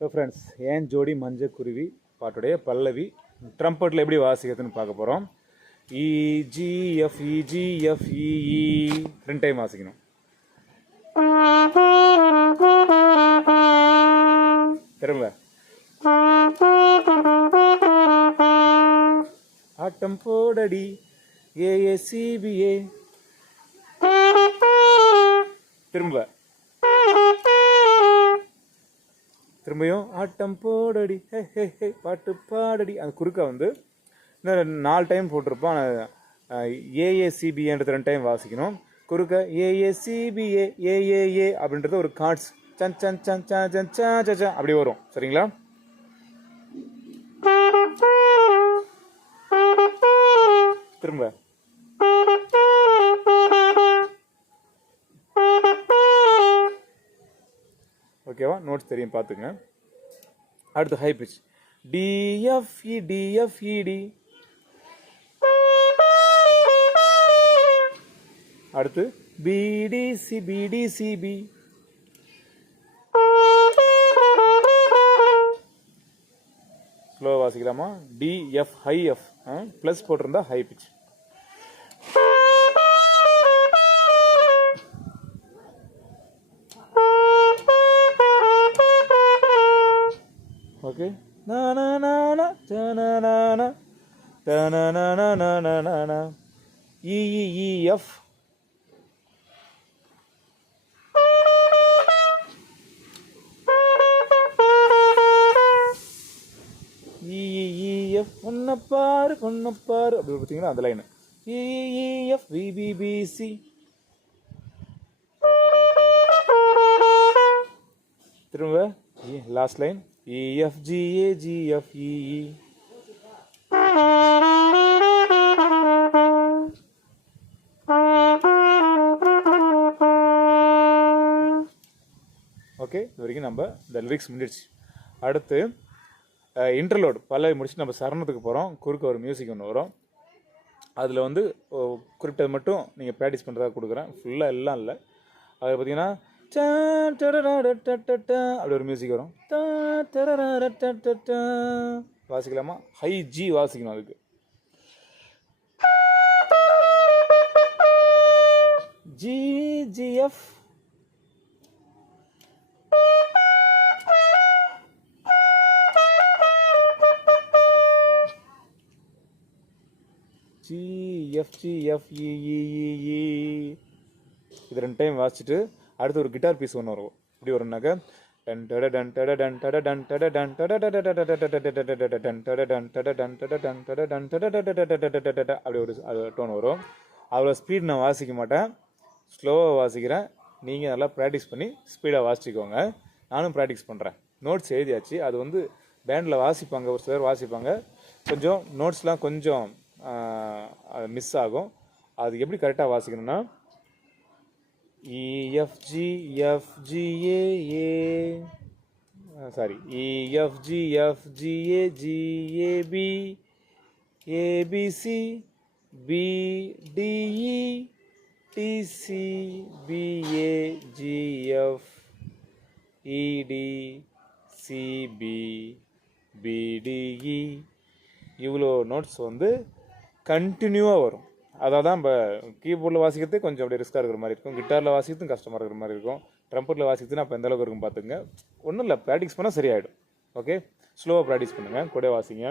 So friends, ஏன் ஜோடி மஞ்சக்குருவி பாட்டுடைய பல்லவி ட்ரம்பட்டில் எப்படி வாசிக்கிறதுன்னு பார்க்க போகிறோம். இஜிஎஃப் இஜிஎஃப் இஇ 2 டைம் வாசிக்கணும். திரும்ப ஆட்டம் போடடி ஏஏசிபிஏ. திரும்பியும் ஆட்டம் போடடி ஹே ஹே ஹே பாட்டு பாடடி. அந்த குறுக்க வந்து இன்னும் 4 டைம் போட்டிருப்போம். ஏஏசிபிஏன்றது 2 டைம் வாசிக்கணும். குறுக்க ஏஏசிபிஏ ஏஏஏ அப்படின்றது ஒரு கார்ட்ஸ் சன் சன் சன் சன் சன் சன் சன் அப்படி வரும். சரிங்களா? திரும்ப ஓகேவா? நோட்ஸ் தெரியும் பார்த்துங்க. அடுத்து ஹை பிச் டிஎஃப்இ டிஎஃப்இடி. அடுத்து பிடிசி பிடிசிபி. ஸ்லோ வாசிக்கலாமா? டிஎஃப் ஹை எஃப் ப்ளஸ் போட்டிருந்தா high pitch. Okay, EEF. EEF பொன்னப்பாரு பொன்னப்பாரு அப்படி பார்த்தீங்கன்னா அந்த லைன் இஇஎஃப் விபிபிசி. திரும்ப லாஸ்ட் லைன் EFGAGFEE. ஓகே, இது வரைக்கும் நம்ம இந்த லிரிக்ஸ் முடிச்சு. அடுத்து இன்டர்லோட் பல்லவி முடிச்சு நம்ம சரணத்துக்கு போகிறோம். குறுக்க ஒரு மியூசிக் ஒன்று வரும். அதில் வந்து குறிப்பிட்டது மட்டும் நீங்கள் ப்ராக்டிஸ் பண்ணுறதா கொடுக்குறேன். ஃபுல்லாக எல்லாம் இல்லை. அதில் பார்த்தீங்கன்னா அப்படி ஒரு மியூசிக் வரும். வாசிக்கலாமா? ஹை ஜி வாசிக்கணும். அதுக்கு ஜிஜிஎஃப். ஜிஎஃப்ஜிஎஃப்இஇஇ. இது 2 டைம் வாசிச்சுட்டு அடுத்து ஒரு கிட்டார் பீஸ் ஒன்று வரும். இப்படி வரும்னாக்க அப்படி ஒரு டோன் வரும். அவ்வளோ ஸ்பீட் நான் வாசிக்க மாட்டேன், ஸ்லோவாக வாசிக்கிறேன். நீங்கள் நல்லா ப்ராக்டிஸ் பண்ணி ஸ்பீடாக வாசிச்சுக்கோங்க. நானும் ப்ராக்டிஸ் பண்ணுறேன். நோட்ஸ் எழுதியாச்சு. அது வந்து பேண்டில் வாசிப்பாங்க, ஒரு சிலர் வாசிப்பாங்க. கொஞ்சம் நோட்ஸ்லாம் கொஞ்சம் மிஸ் ஆகும். அது எப்படி கரெக்டாக வாசிக்கணும்னா EFGFGAA sorry EFGFGAGAB ABC BDE TC BA GF ED CB BDE. இவ்வளோ நோட்ஸ் வந்து கண்டினியூவாக வரும். அதாவது தான் இப்போ கீபோர்டில் வாசிக்கிறதே கொஞ்சம் அப்படியே ரிஸ்க்காக இருக்கிற மாதிரி இருக்கும். கிட்டாரில் வாசிக்கிறதும் கஷ்டமாக இருக்கிற மாதிரி இருக்கும். ட்ரம்பட்டில் வாசிக்கிறதுனா அப்போ எந்தளவுக்கு இருக்கும் பார்த்துங்க. ஒன்றும் இல்லை, ப்ராக்டிஸ் பண்ணால் சரியாயிடும். ஓகே, ஸ்லோவாக ப்ராக்டிஸ் பண்ணுங்கள், கூட வாசிங்க.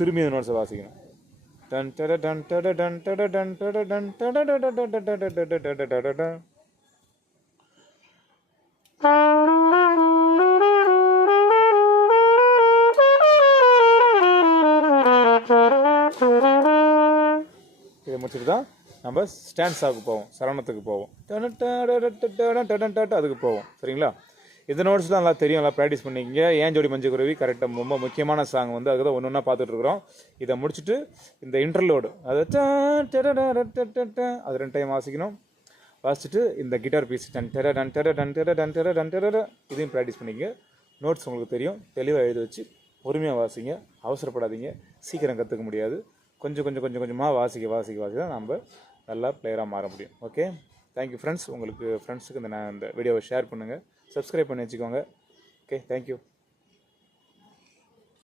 திரும்பி இந்த நோட்ஸை வாசிக்கணும். டன் டட டன் டட டன் டட டன் டட டன் டட டட டட டட டட டட டட. இதை முடிச்சுட்டு தான் நம்ம ஸ்டான்ஸாவுக்கு போவோம், சரணத்துக்கு போவோம், அதுக்கு போவோம். சரிங்களா? இந்த நோட்ஸ்லாம் நல்லா தெரியும், நல்லா ப்ராக்டிஸ் பண்ணிக்கிங்க. ஏன் ஜோடி மஞ்சக்குருவி கரெக்டாக ரொம்ப முக்கியமான சாங் வந்து அதுக்கு தான் ஒன்று ஒன்றா பார்த்துட்டு இருக்கிறோம். இதை முடிச்சுட்டு இந்த இன்டர்லோடு அது அது 2 டைம் வாசிக்கணும். வாசிச்சுட்டு இந்த கிட்டார் பீஸ் இதையும் ப்ராக்டிஸ் பண்ணிக்க. நோட்ஸ் உங்களுக்கு தெரியும், தெளிவாக எழுதி வச்சு பொறுமையாக வாசிங்க. அவசரப்படாதீங்க, சீக்கிரம் கற்றுக்க முடியாது. கொஞ்சம் கொஞ்சமாக வாசிக்க தான் நம்ம நல்லா பிளேயராக மாற முடியும். Okay, thank you friends. உங்களுக்கு ஃப்ரெண்ட்ஸுக்கு இந்த வீடியோவை ஷேர் பண்ணுங்கள், சப்ஸ்கிரைப் பண்ணி வச்சுக்கோங்க. Okay, thank you.